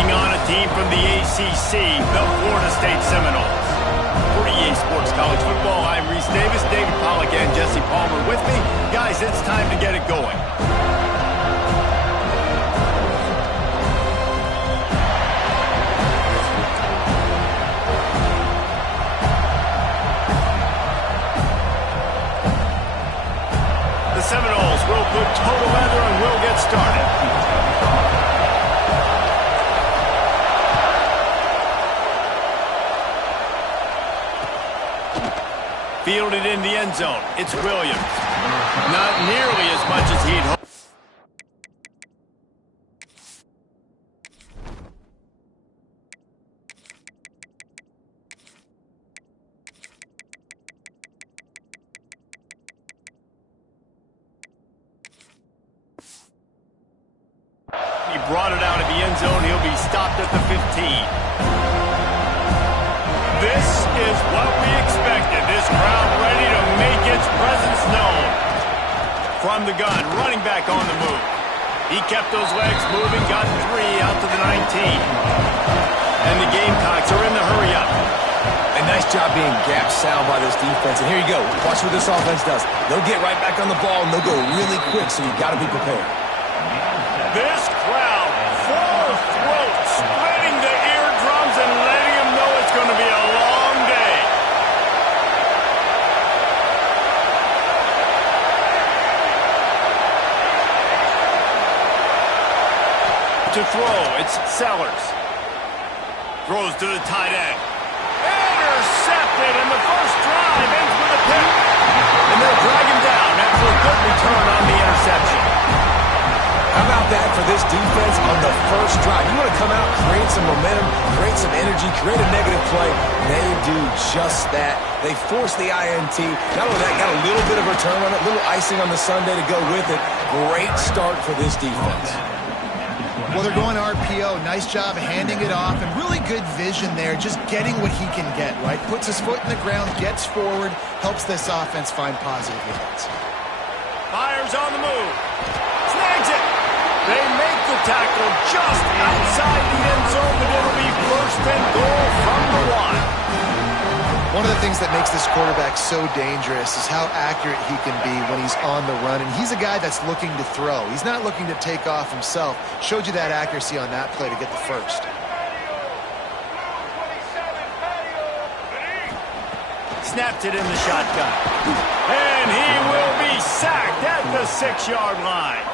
Taking on a team from the ACC, the Florida State Seminoles. For EA Sports College Football, I'm Reese Davis, David Pollack, and Jesse Palmer with me. Guys, it's time to get it going. The Seminoles will put total leather and will get started. Fielded in the end zone. It's Williams. Not nearly as much as he'd hoped. He brought it out of the end zone. He'll be stopped at the 15. This is what we expected. This crowd ready to make its presence known. From the gun, running back on the move. He kept those legs moving, got 3 out to the 19. And the Gamecocks are in the hurry-up. A nice job being gap sound by this defense. And here you go. Watch what this offense does. They'll get right back on the ball, and they'll go really quick, so you got to be prepared. This crowd, full throat, splitting the eardrums and letting them know it's going to be a long day. To throw, it's Sellers. Throws to the tight end. Intercepted, and the first drive ends with a pick. And they'll drag him down after a good return on the interception. How about that for this defense on the first drive? You want to come out, create some momentum, create some energy, create a negative play. They do just that. They force the INT. Not only that, got a little bit of return on it, a little icing on the sundae to go with it. Great start for this defense. Well, they're going RPO. Nice job handing it off, and really good vision there, just getting what he can get, right? Puts his foot in the ground, gets forward, helps this offense find positive hits. Fires on the move. Snags it. They make the tackle just outside the end zone, but it'll be first and goal from the 1. One of the things that makes this quarterback so dangerous is how accurate he can be when he's on the run, and he's a guy that's looking to throw. He's not looking to take off himself. Showed you that accuracy on that play to get the first. Snapped it in the shotgun. And he will be sacked at the 6-yard line.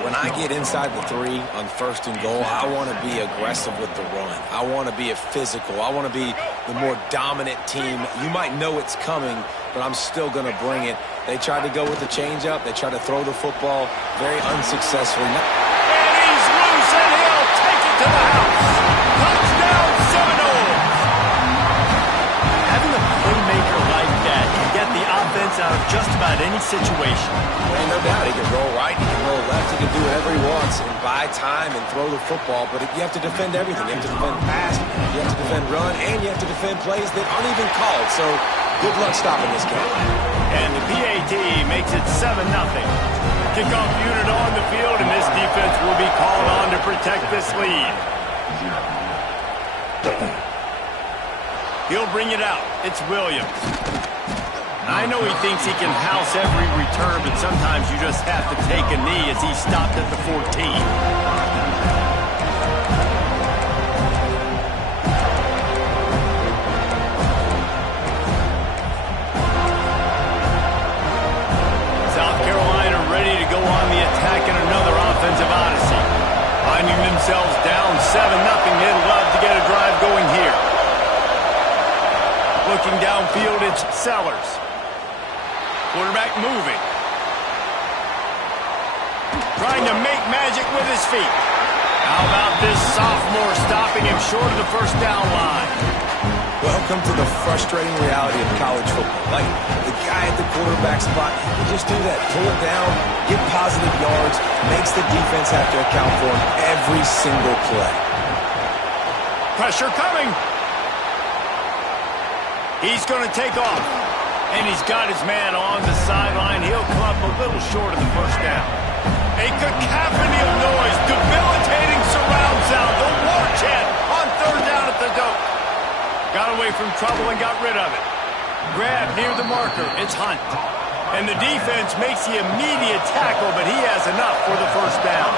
When I get inside the 3 on first and goal, I want to be aggressive with the run. I want to be a physical. I want to be the more dominant team. You might know it's coming, but I'm still going to bring it. They tried to go with the changeup. They tried to throw the football very unsuccessfully. And he's loose, and he'll take it to the house. Touchdown, Seminoles. Having a playmaker like that can get the offense out of just about any situation. Well, no doubt. He can roll right, he can roll left, he can do whatever he wants and buy time and throw the football, but you have to defend everything. You have to defend pass, you have to defend run, and you have to defend plays that aren't even called. So good luck stopping this game. And the PAT makes it 7-0. Kickoff unit on the field, and this defense will be called on to protect this lead. He'll bring it out. It's Williams. I know he thinks he can house every return, but sometimes you just have to take a knee as he stopped at the 14. South Carolina ready to go on the attack in another offensive odyssey. Finding themselves down 7-0, they'd love to get a drive going here. Looking downfield, it's Sellers. Quarterback moving. Trying to make magic with his feet. How about this sophomore stopping him short of the first down line? Welcome to the frustrating reality of college football. Like, the guy at the quarterback spot, he can just do that. Pull it down, get positive yards, makes the defense have to account for him every single play. Pressure coming. He's going to take off. And he's got his man on the sideline. He'll come up a little short of the first down. A cacophony of noise, debilitating surround sound. The from trouble and got rid of it. Grab near the marker. It's Hunt. And the defense makes the immediate tackle, but he has enough for the first down.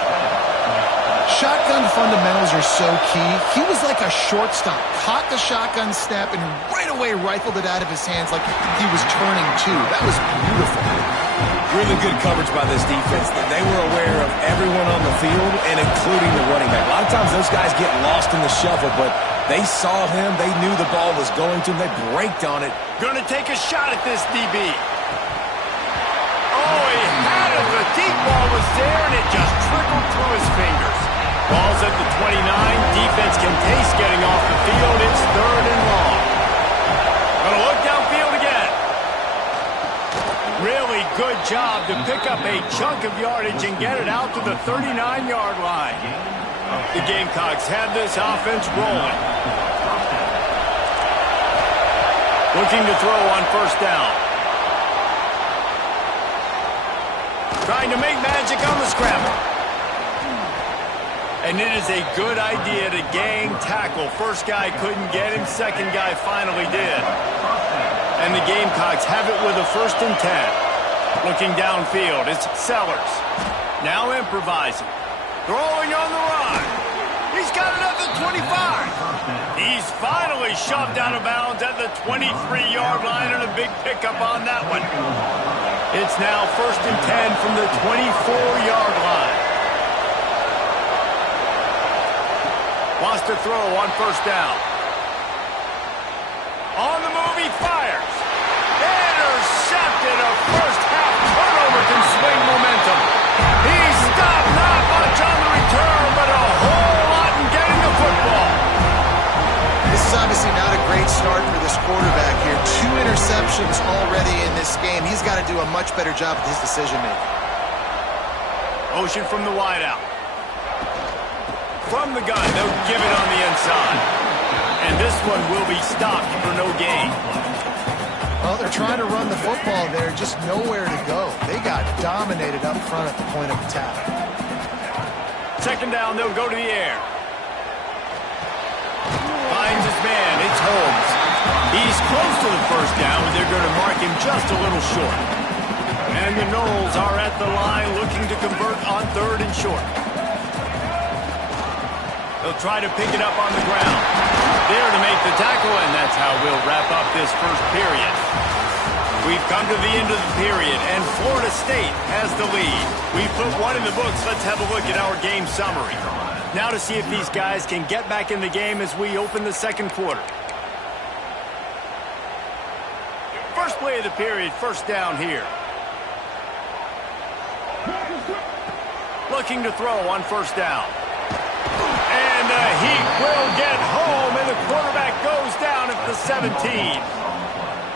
Shotgun fundamentals are so key. He was like a shortstop. Caught the shotgun snap and right away rifled it out of his hands like he was turning two. That was beautiful. Really good coverage by this defense. They were aware of everyone on the field and including the running back. A lot of times those guys get lost in the shuffle, but they saw him. They knew the ball was going to him. They braked on it. Going to take a shot at this DB. Oh, he had it. The deep ball was there, and it just trickled through his fingers. Ball's at the 29. Defense can taste getting off the field. It's 3rd and long. Going to look downfield again. Really good job to pick up a chunk of yardage and get it out to the 39-yard line. The Gamecocks have this offense rolling. Looking to throw on first down. Trying to make magic on the scramble. And it is a good idea to gang tackle. First guy couldn't get him. Second guy finally did. And the Gamecocks have it with a 1st and 10. Looking downfield, it's Sellers. Now improvising. Throwing on the run. He's got it at the 25. He's finally shoved out of bounds at the 23-yard line, and a big pickup on that one. It's now 1st and 10 from the 24-yard line. Wants to throw on first down. On the move, he fires. Intercepted. A first-half turnover can swing momentum. He's stopped. Not much on the return, but a whole lot in getting the football. This is obviously not a great start for this quarterback here. 2 interceptions already in this game. He's got to do a much better job with his decision-making. Motion from the wideout. From the gun, they'll give it on the inside. And this one will be stopped for no gain. Well, they're trying to run the football there, just nowhere to go. They got dominated up front at the point of attack. Second down, they'll go to the air. Finds his man, it's Holmes. He's close to the first down, but they're going to mark him just a little short. And the Noles are at the line looking to convert on 3rd and short. They'll try to pick it up on the ground. There to make the tackle, and that's how we'll wrap up this first period. We've come to the end of the period, and Florida State has the lead. We've put one in the books. Let's have a look at our game summary. Now to see if these guys can get back in the game as we open the second quarter. First play of the period, first down here. Looking to throw on first down. And the Heat will get home, and the quarterback goes down at the 17.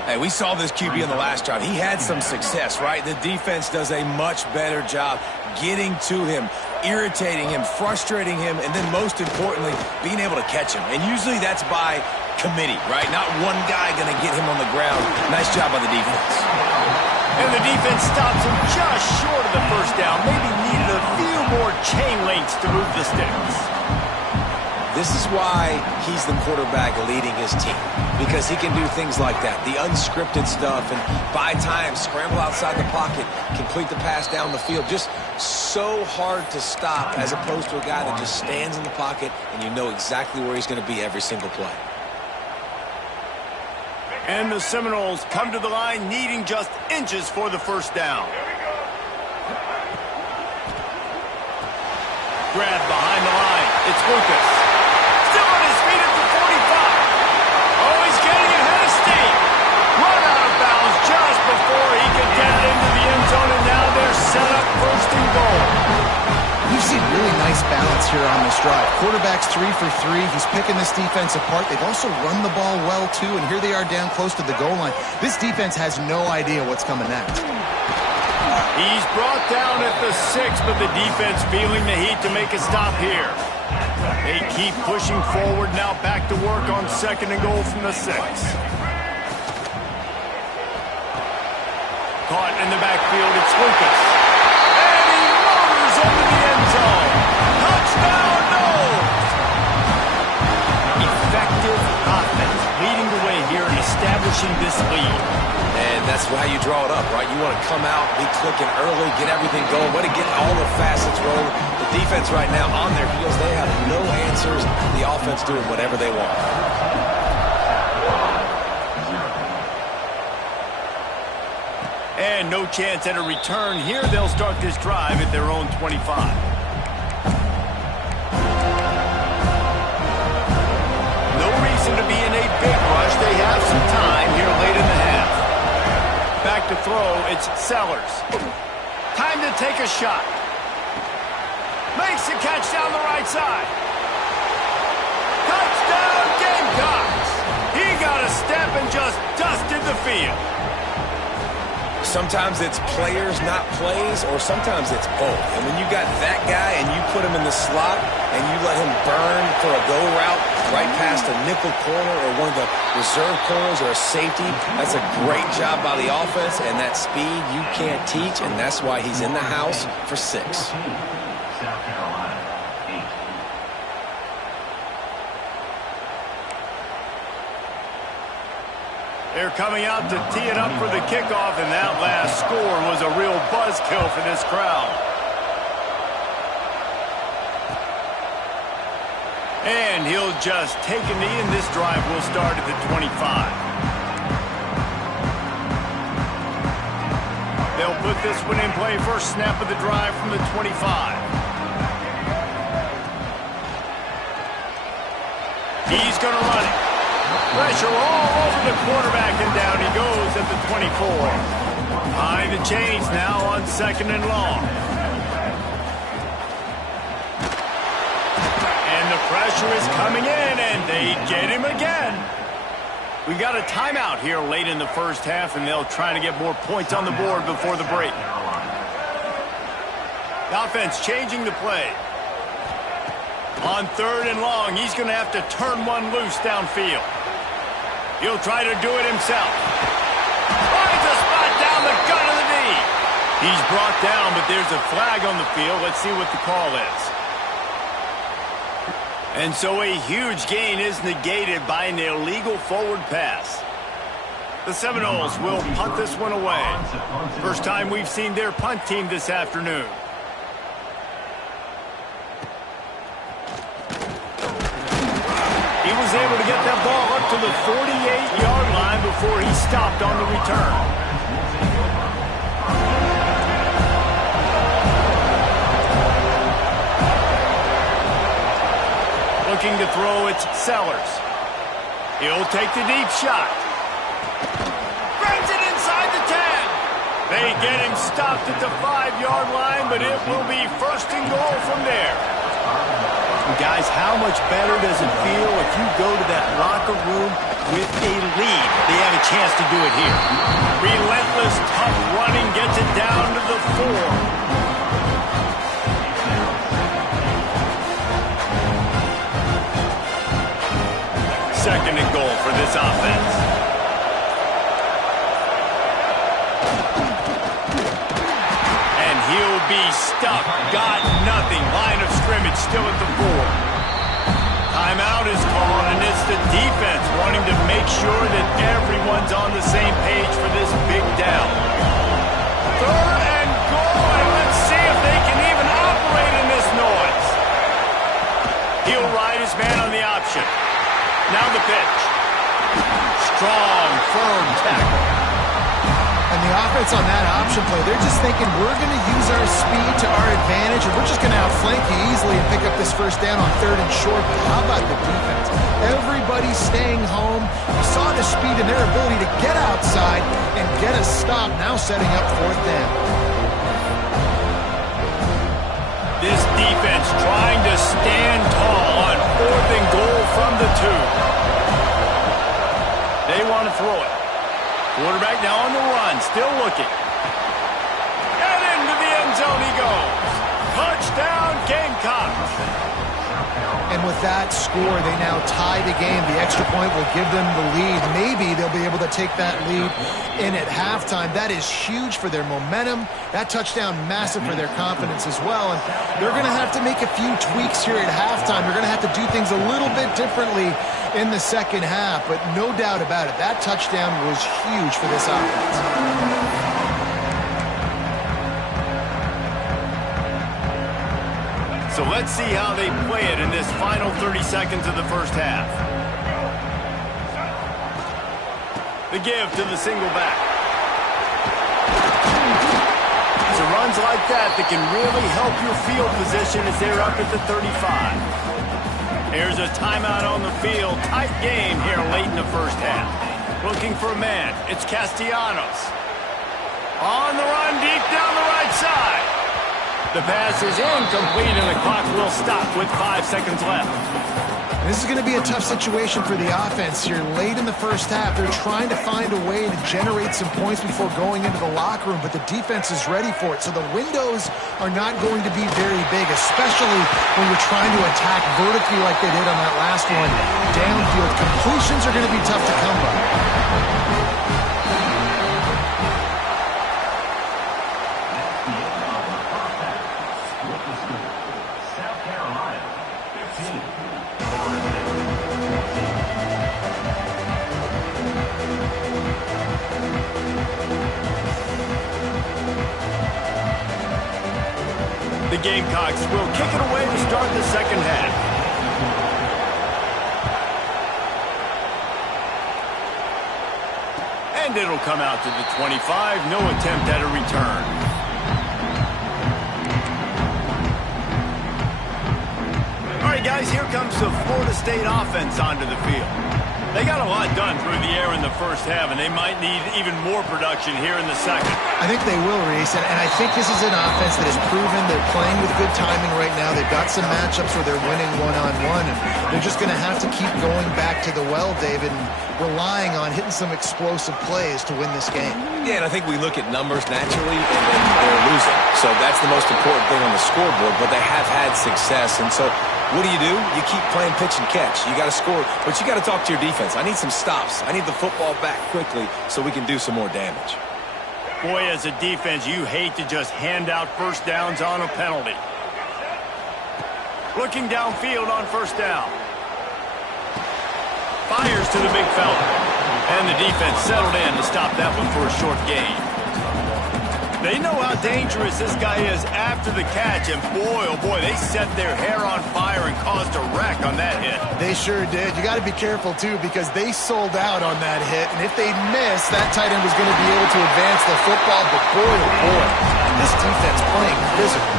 Hey, we saw this QB in the last drive. He had some success, right? The defense does a much better job getting to him, irritating him, frustrating him, and then most importantly, being able to catch him. And usually that's by committee, right? Not one guy going to get him on the ground. Nice job by the defense. And the defense stops him just short of the first down. Maybe needed a few more chain links to move the sticks. This is why he's the quarterback leading his team, because he can do things like that, the unscripted stuff, and buy time, scramble outside the pocket, complete the pass down the field. Just so hard to stop as opposed to a guy that just stands in the pocket and you know exactly where he's going to be every single play. And the Seminoles come to the line needing just inches for the first down. Grab behind the line. It's Lucas. Still on his feet at the 45. Oh, he's getting ahead of steam. Run out of bounds just before he can get it into the end zone, and now they're set up 1st and goal. We've seen really nice balance here on this drive. Quarterback's 3 for 3. He's picking this defense apart. They've also run the ball well, too, and here they are down close to the goal line. This defense has no idea what's coming next. He's brought down at the 6, but the defense feeling the heat to make a stop here. They keep pushing forward, now back to work on 2nd and goal from the 6. Caught in the backfield, it's Lucas. And he motors into the end zone. Touchdown, Noles! Effective offense leading the way establishing this lead. And that's how you draw it up, right? You want to come out, be clicking early, get everything going, way to get all the facets rolling. The defense right now on their heels, they have no answers. The offense doing whatever they want. And no chance at a return here. They'll start this drive at their own 25. To be in a big rush. They have some time here late in the half. Back to throw, it's Sellers. Time to take a shot. Makes the catch down the right side. Touchdown Gamecocks! He got a step and just dusted the field. Sometimes it's players, not plays, or sometimes it's both. And when you got that guy and you put him in the slot and you let him burn for a go route right past a nickel corner or one of the reserve corners or a safety, that's a great job by the offense, and that speed you can't teach, and that's why he's in the house for 6. They're coming out to tee it up for the kickoff, and that last score was a real buzzkill for this crowd. And he'll just take a knee, and this drive will start at the 25. They'll put this one in play first snap of the drive from the 25. He's going to run it. Pressure all over the quarterback, and down he goes at the 24. Behind the chains now on 2nd and long. And the pressure is coming in, and they get him again. We got a timeout here late in the first half, and they'll try to get more points on the board before the break. The offense changing the play. On 3rd and long, he's going to have to turn one loose downfield. He'll try to do it himself. Finds a spot down the gut of the knee. He's brought down, but there's a flag on the field. Let's see what the call is. And so a huge gain is negated by an illegal forward pass. The Seminoles will punt this one away. First time we've seen their punt team this afternoon. He was able to get that ball up to the 48-yard line before he stopped on the return. Looking to throw, it's Sellers. He'll take the deep shot. Brings it inside the 10. They get him stopped at the 5-yard line, but it will be 1st and goal from there. Guys, how much better does it feel if you go to that locker room with a lead? They have a chance to do it here. Relentless, tough running gets it down to the 4. 2nd and goal for this offense. And he'll be stuck. Got nothing. Line of scrimmage still at the 4. Timeout is called, and it's the defense wanting to make sure that everyone's on the same page for this big down. 3rd and goal, and let's see if they can even operate in this noise. He'll ride his man on the option. Now the pitch. Strong, firm tackle. And the offense on that option play, they're just thinking we're going to use our speed to our advantage, and we're just going to outflank you easily and pick up this first down on 3rd and short. But how about the defense? Everybody's staying home. You saw the speed and their ability to get outside and get a stop, now setting up 4th down. This defense trying to stand tall on 4th and goal from the 2. They want to throw it. Quarterback now on the run, still looking. And into the end zone he goes. Touchdown, Gamecocks. And And with that score, they now tie the game. The extra point will give them the lead. Maybe they'll be able to take that lead in at halftime. That is huge for their momentum. That touchdown, massive for their confidence as well. And they're going to have to make a few tweaks here at halftime. They're going to have to do things a little bit differently in the second half. But no doubt about it, that touchdown was huge for this offense. So let's see how they play it in this final 30 seconds of the first half. The give to the single back. It's runs like that can really help your field position as they're up at the 35. Here's a timeout on the field. Tight game here late in the first half. Looking for a man. It's Castellanos. On the run deep down the right side. The pass is incomplete, and the clock will stop with 5 seconds left. This is going to be a tough situation for the offense here. Late in the first half, they're trying to find a way to generate some points before going into the locker room, but the defense is ready for it. So the windows are not going to be very big, especially when you're trying to attack vertically like they did on that last one. Downfield completions are going to be tough to come by. The Gamecocks will kick it away to start the second half. And it'll come out to the 25. No attempt at a return. All right, guys, here comes the Florida State offense onto the field. They got a lot done through the air in the first half, and they might need even more production here in the second. I think they will, Reese, and I think this is an offense that has proven they're playing with good timing right now. They've got some matchups where they're winning one-on-one, and they're just going to have to keep going back to the well, David, and relying on hitting some explosive plays to win this game. Yeah, and I think we look at numbers naturally, and they're losing. So that's the most important thing on the scoreboard, but they have had success, and so what do? You keep playing pitch and catch. You got to score, but you got to talk to your defense. I need some stops. I need the football back quickly so we can do some more damage. Boy, as a defense, you hate to just hand out first downs on a penalty. Looking downfield on first down. Fires to the big fella. And the defense settled in to stop that one for a short gain. They know how dangerous this guy is after the catch, and boy, oh boy, they set their hair on fire and caused a wreck on that hit. They sure did. You got to be careful, too, because they sold out on that hit, and if they missed, that tight end was going to be able to advance the football, but boy, oh boy, this defense playing physical.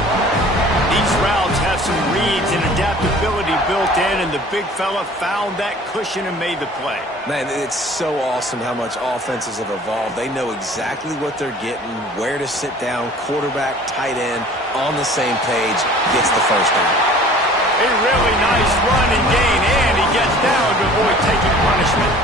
These routes have some reads and adaptability built in, and the big fella found that cushion and made the play. Man, it's so awesome how much offenses have evolved. They know exactly what they're getting, where to sit down, quarterback, tight end, on the same page, gets the first down. A really nice run and gain, and he gets down to avoid taking punishment.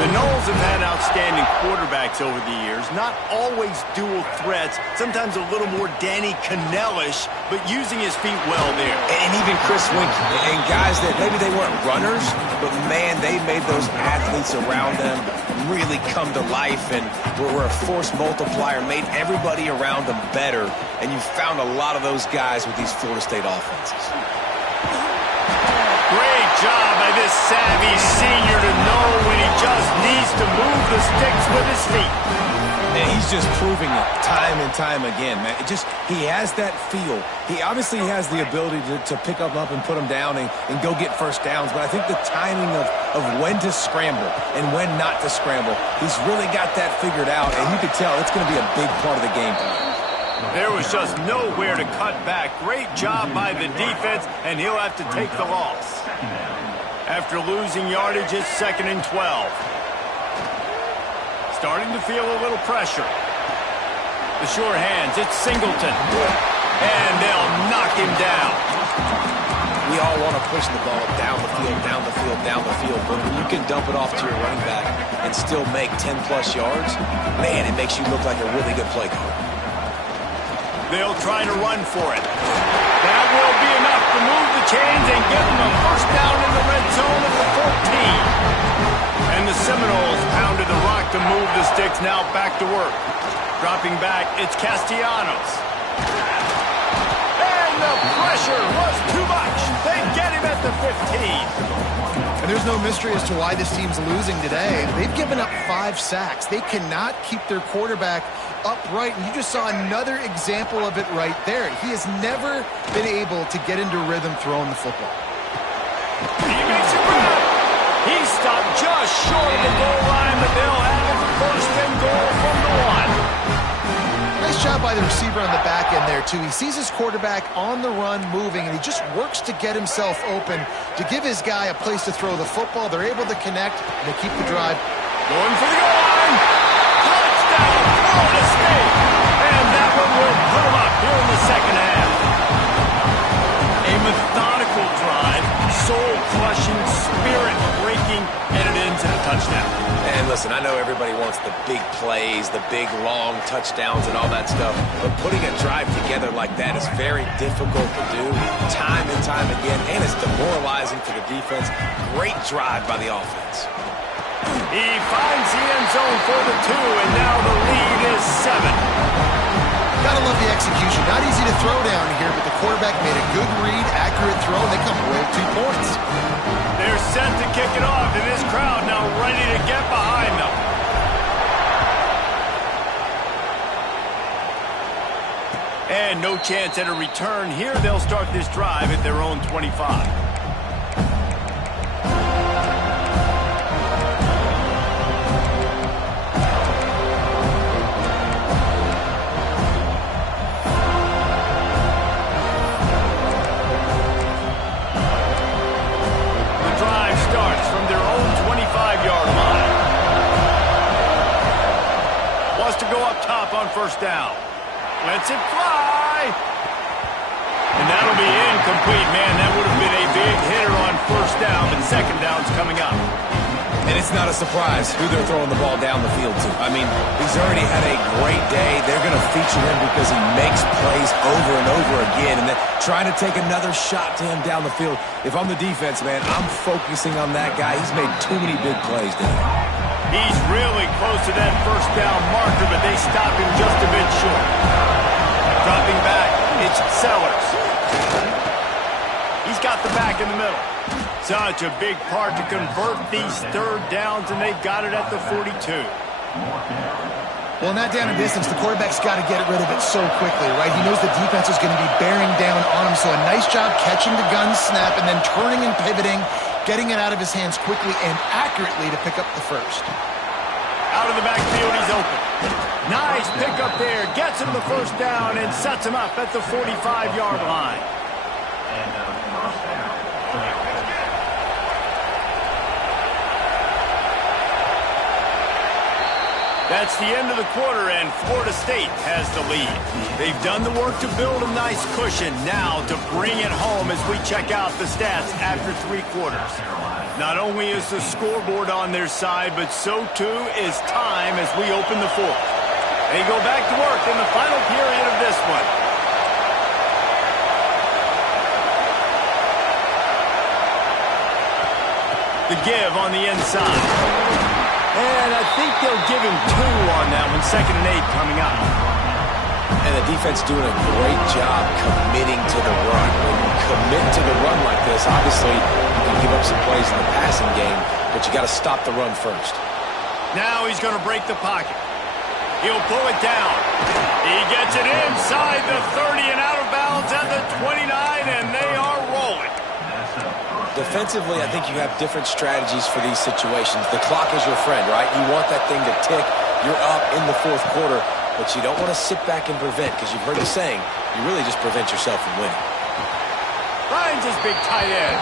The Noles have had outstanding quarterbacks over the years, not always dual threats, sometimes a little more Danny Cannell-ish, but using his feet well there. And even Chris Winkie, and guys that maybe they weren't runners, but man, they made those athletes around them really come to life and were a force multiplier, made everybody around them better, and you found a lot of those guys with these Florida State offenses. Great job by this savvy senior to know when he just needs to move the sticks with his feet. And he's just proving it time and time again, man. He has that feel. He obviously has the ability to pick them up and put them down and go get first downs, but I think the timing of when to scramble and when not to scramble, he's really got that figured out, and you can tell it's going to be a big part of the game plan. There was just nowhere to cut back. Great job by the defense, and he'll have to take the loss. After losing yardage, it's 2nd and 12. Starting to feel a little pressure. The sure hands, it's Singleton. And they'll knock him down. We all want to push the ball down the field, down the field, down the field, but when you can dump it off to your running back and still make 10-plus yards, man, it makes you look like a really good play caller. They'll try to run for it. That will be enough to move the chains and give them the sticks now back to work. Dropping back, it's Castellanos. And the pressure was too much. They get him at the 15. And there's no mystery as to why this team's losing today. They've given up 5 sacks. They cannot keep their quarterback upright, and you just saw another example of it right there. He has never been able to get into rhythm throwing the football. He makes a grab. He stopped just short of the goal line, but they'll have it first and goal from the 1. Nice job by the receiver on the back end there, too. He sees his quarterback on the run moving, and he just works to get himself open to give his guy a place to throw the football. They're able to connect, and they keep the drive going for the goal line. Touchdown, Florida State. And that one will put him up here in the second half. A methodical drive, soul-crushing, spirit-breaking, and it ends in a touchdown. And listen, I know everybody wants the big plays, the big, long touchdowns and all that stuff, but putting a drive together like that is very difficult to do time and time again, and it's demoralizing for the defense. Great drive by the offense. He finds the end zone for the 2, and now the lead is 7. Gotta love the execution. Not easy to throw down here, but the quarterback made a good read, accurate throw, and they come away with 2 points. They're set to kick it off, and this crowd now ready to get behind them. And no chance at a return here. They'll start this drive at their own 25. On first down. Lets it fly. And that'll be incomplete. Man, that would have been a big hitter on first down, but second down's coming up. And it's not a surprise who they're throwing the ball down the field to. I mean, he's already had a great day. They're going to feature him because he makes plays over and over again, and then trying to take another shot to him down the field. If I'm the defense, man, I'm focusing on that guy. He's made too many big plays today. He's really close to that first down marker, but they stop him just a bit short. Dropping back, it's Sellers. He's got the back in the middle. Such a big part to convert these third downs, and they've got it at the 42. Well, in that down and distance, the quarterback's got to get rid of it so quickly, right? He knows the defense is going to be bearing down on him, so a nice job catching the gun snap and then turning and pivoting, getting it out of his hands quickly and accurately to pick up the first. Out of the backfield, he's open. Nice pickup there. Gets him the first down and sets him up at the 45-yard line. That's the end of the quarter, and Florida State has the lead. They've done the work to build a nice cushion. Now to bring it home as we check out the stats after 3 quarters. Not only is the scoreboard on their side, but so too is time as we open the 4th. They go back to work in the final period of this one. The give on the inside. And I think they'll give him 2 on that one. 2nd and 8 coming up. And the defense doing a great job committing to the run. When you commit to the run like this, obviously you can give up some plays in the passing game, but you got to stop the run first. Now he's going to break the pocket. He'll pull it down. He gets it inside the 30 and out of bounds at the 29, and they are rolling. Defensively, I think you have different strategies for these situations. The clock is your friend, right? You want that thing to tick. You're up in the 4th quarter, but you don't want to sit back and prevent, because you've heard the saying, you really just prevent yourself from winning. Finds his big tight end.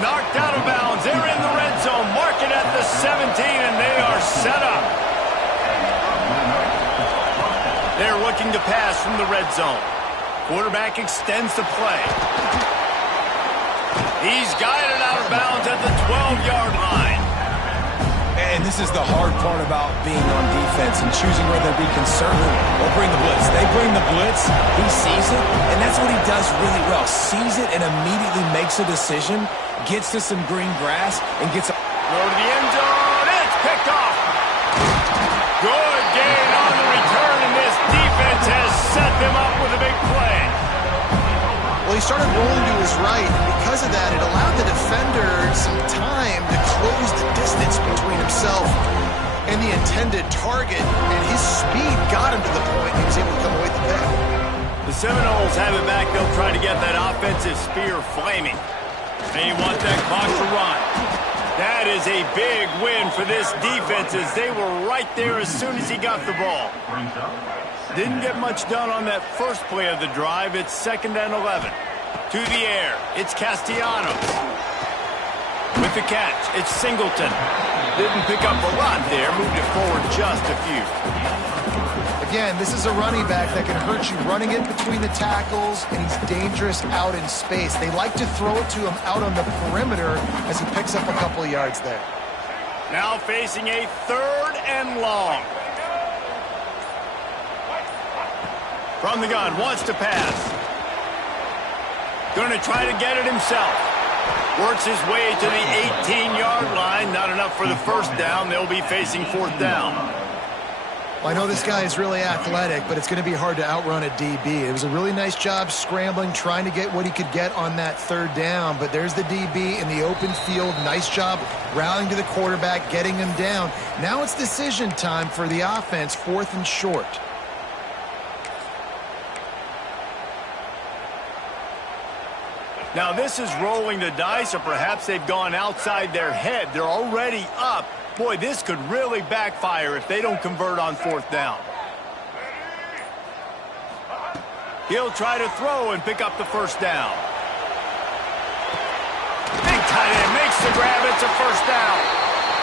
Knocked out of bounds. They're in the red zone. Mark it at the 17, and they are set up. They're looking to pass from the red zone. Quarterback extends the play. He's guided out of bounds at the 12-yard line. And this is the hard part about being on defense and choosing whether to be conservative or bring the blitz. They bring the blitz, he sees it, and that's what he does really well. Sees it and immediately makes a decision, gets to some green grass, and gets a... Go to the end zone. It's picked off. Good gain on the return, and this defense has set them up with a big play. Well, he started rolling to his right, and because of that, it allowed the defender some time to close the distance between himself and the intended target, and his speed got him to the point he was able to come away with the pick. The Seminoles have it back. They'll try to get that offensive spear flaming. They want that clock to run. That is a big win for this defense as they were right there as soon as he got the ball. Didn't get much done on that first play of the drive. It's 2nd and 11. To the air, it's Castellanos. With the catch, it's Singleton. Didn't pick up a lot there, moved it forward just a few. Again, this is a running back that can hurt you running it between the tackles, and he's dangerous out in space. They like to throw it to him out on the perimeter as he picks up a couple of yards there. Now facing a 3rd and long. From the gun, wants to pass. Going to try to get it himself. Works his way to the 18-yard line. Not enough for the first down. They'll be facing 4th down. Well, I know this guy is really athletic, but it's going to be hard to outrun a DB. It was a really nice job scrambling, trying to get what he could get on that 3rd down, but there's the DB in the open field. Nice job rallying to the quarterback, getting him down. Now it's decision time for the offense, 4th and short. Now this is rolling the dice, or perhaps they've gone outside their head. They're already up. Boy, this could really backfire if they don't convert on 4th down. He'll try to throw and pick up the first down. Big tight end makes the grab. It's a first down.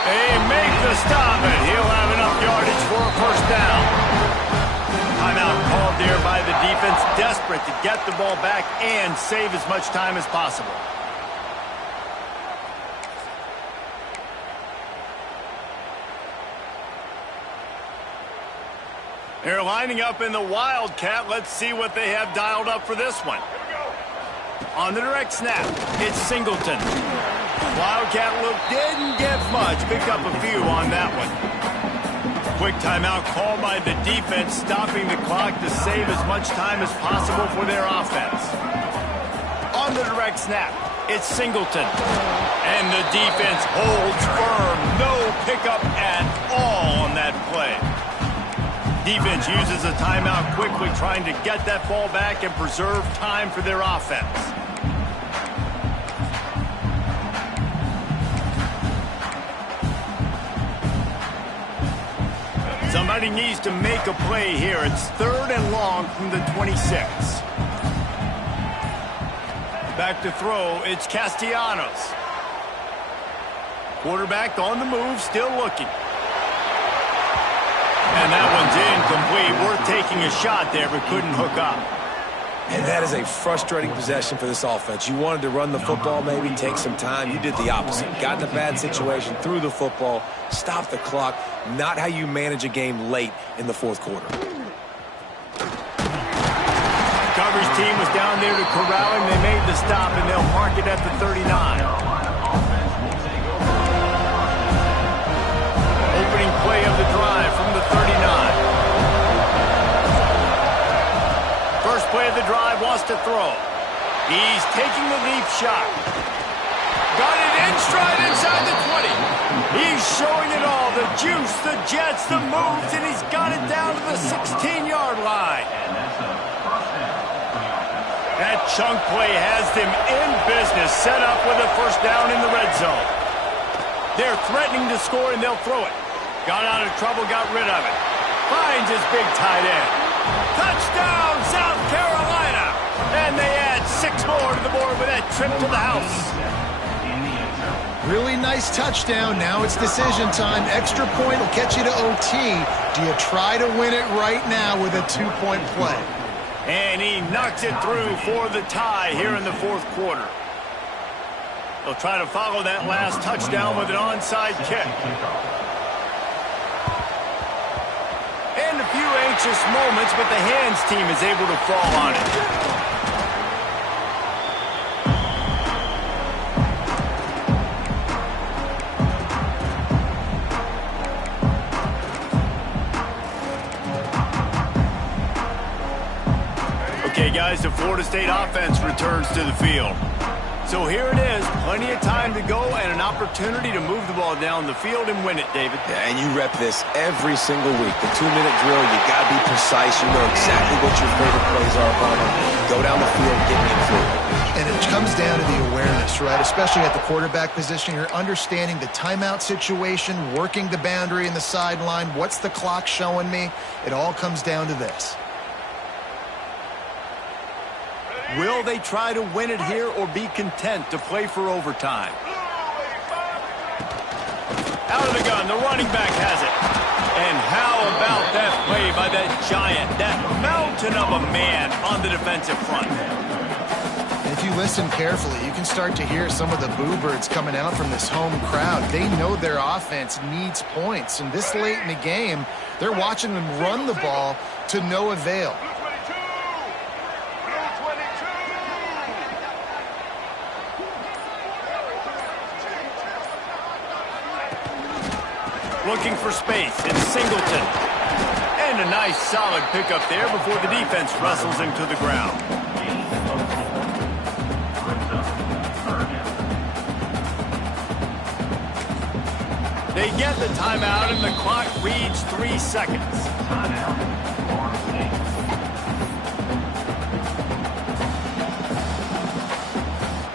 They make the stop, and he'll have enough yardage for a first down. Timeout called there by the defense, desperate to get the ball back and save as much time as possible. They're lining up in the Wildcat. Let's see what they have dialed up for this one. On the direct snap, it's Singleton. Wildcat look didn't get much. Picked up a few on that one. Quick timeout called by the defense, stopping the clock to save as much time as possible for their offense. On the direct snap, it's Singleton. And the defense holds firm. No pickup at all on that play. Defense uses a timeout quickly, trying to get that ball back and preserve time for their offense. Somebody needs to make a play here. It's 3rd and long from the 26. Back to throw, it's Castellanos. Quarterback on the move, still looking. And that one's incomplete. Worth taking a shot there, but couldn't hook up. And that is a frustrating possession for this offense. You wanted to run the football, maybe take some time. You did the opposite. Got in a bad situation, threw the football, stopped the clock. Not how you manage a game late in the 4th quarter. Coverage team was down there to corral him. They made the stop, and they'll mark it at the 39. Opening play of the drive from the 39. First play of the drive, wants to throw. He's taking the deep shot. Got it in stride inside the 20. He's showing it all. The juice, the jets, the moves, and he's got it down to the 16-yard line. That chunk play has them in business, set up with a first down in the red zone. They're threatening to score, and they'll throw it. Got out of trouble, got rid of it. Finds his big tight end. Touchdown, South Carolina! And they add 6 more to the board with that trip to the house. Really nice touchdown. Now it's decision time. Extra point will get you to OT. Do you try to win it right now with a 2-point play? And he knocks it through for the tie here in the 4th quarter. They'll try to follow that last touchdown with an onside kick. And a few anxious moments, but the hands team is able to fall on it. guys, the Florida State offense returns to the field. So here it is, plenty of time to go and an opportunity to move the ball down the field and win it, David. Yeah, and you rep this every single week. The 2-minute drill, you got to be precise. You know exactly what your favorite plays are upon them. Go down the field, get me in field. And it comes down to the awareness, right? Especially at the quarterback position. You're understanding the timeout situation, working the boundary and the sideline. What's the clock showing me? It all comes down to this. Will they try to win it here or be content to play for overtime? Out of the gun, the running back has it. And how about that play by that giant, that mountain of a man on the defensive front? If you listen carefully, you can start to hear some of the boo birds coming out from this home crowd. They know their offense needs points. And this late in the game, they're watching them run the ball to no avail. Looking for space, it's Singleton. And a nice solid pickup there before the defense wrestles him to the ground. They get the timeout and the clock reads 3 seconds.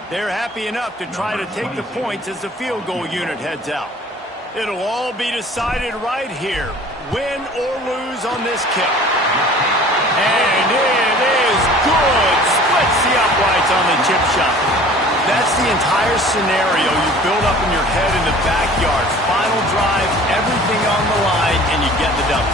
They're happy enough to try to take the points as the field goal unit heads out. It'll all be decided right here, win or lose on this kick. And it is good. Splits the uprights on the chip shot. That's the entire scenario you build up in your head in the backyard. Final drive, everything on the line, and you get the double.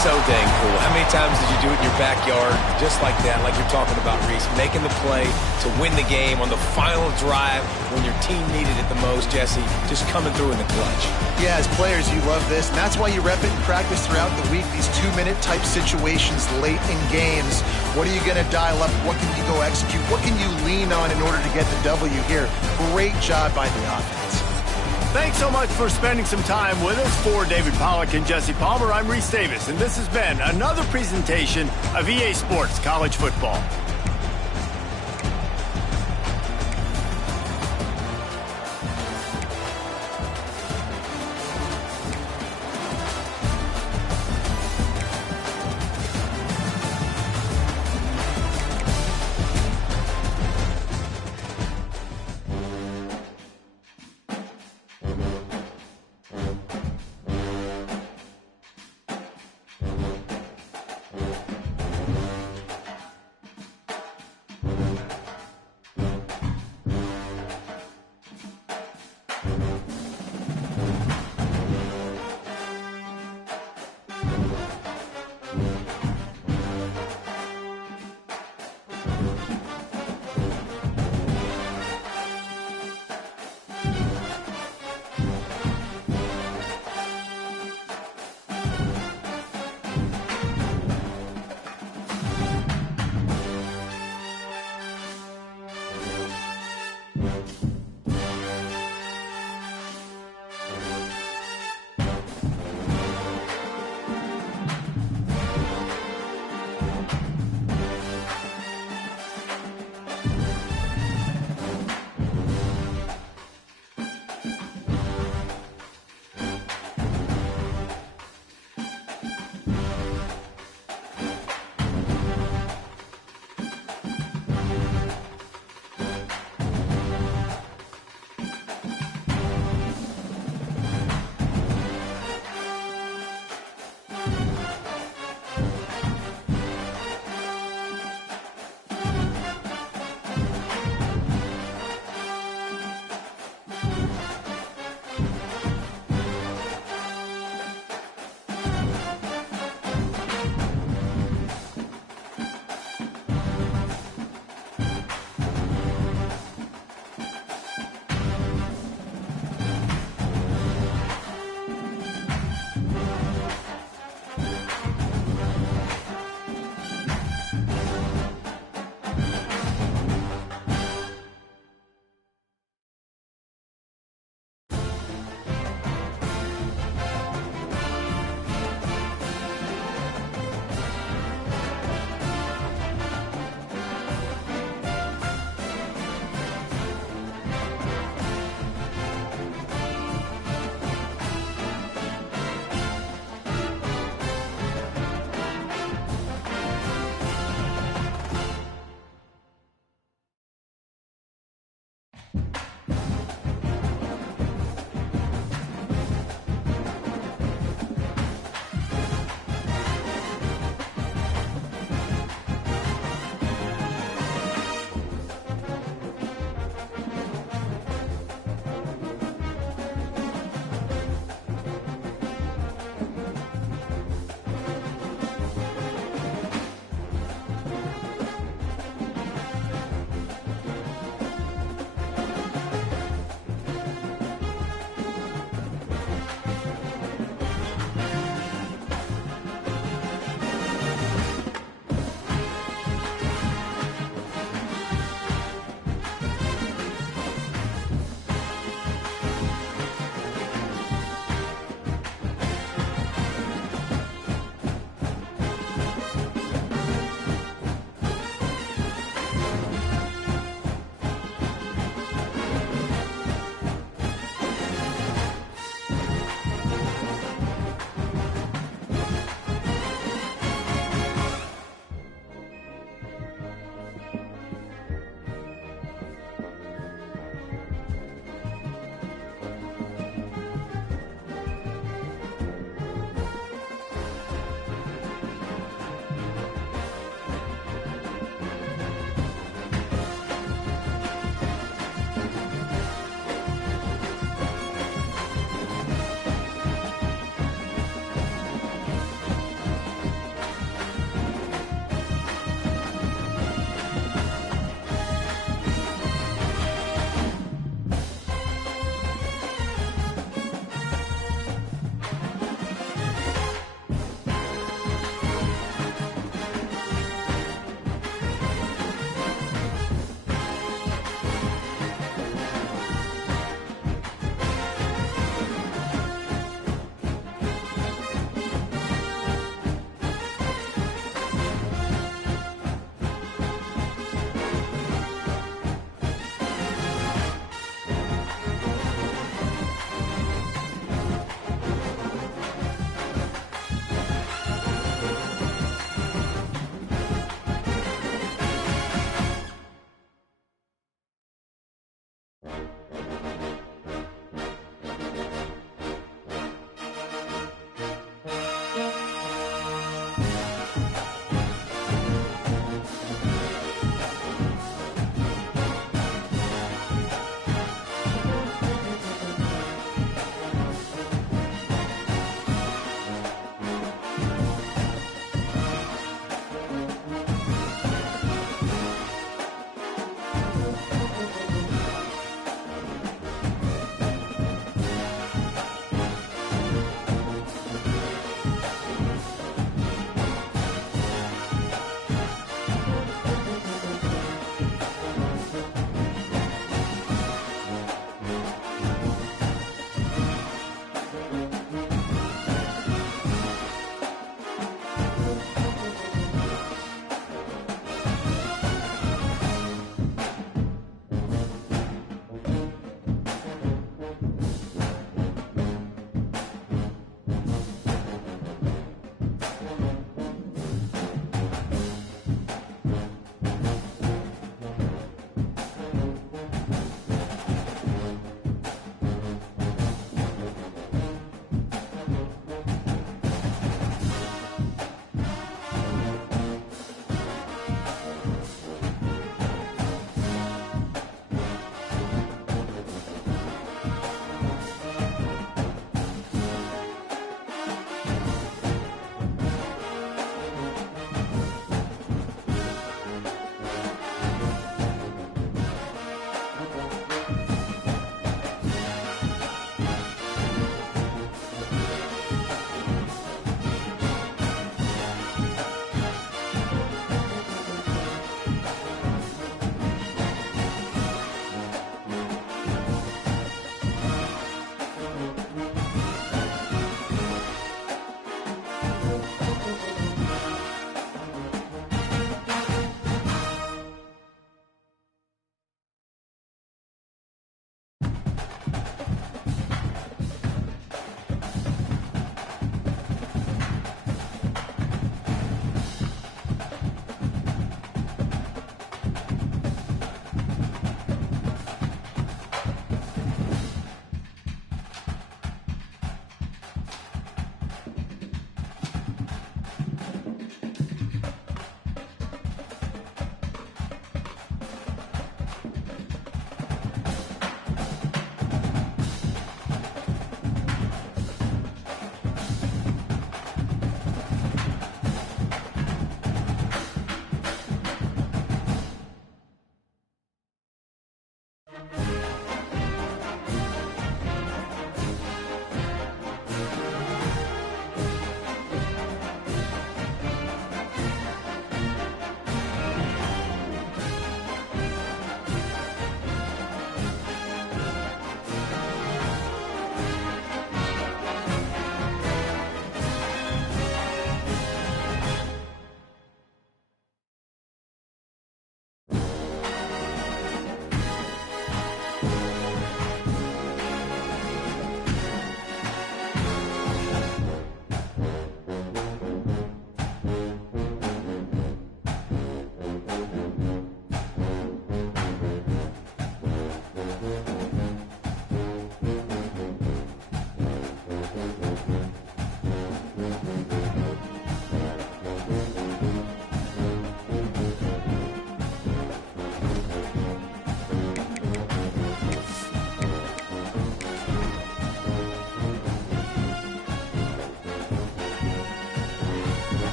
So dang cool. How many times did you do it in your backyard just like that, like you're talking about, Reese? Making the play to win the game on the final drive when your team needed it the most, Jesse. Just coming through in the clutch. Yeah, as players, you love this, and that's why you rep it and practice throughout the week, these 2-minute type situations late in games. What are you going to dial up? What can you go execute? What can you lean on in order to get the W here? Great job by the offense. Thanks so much for spending some time with us. For David Pollack and Jesse Palmer, I'm Reese Davis, and this has been another presentation of EA Sports College Football.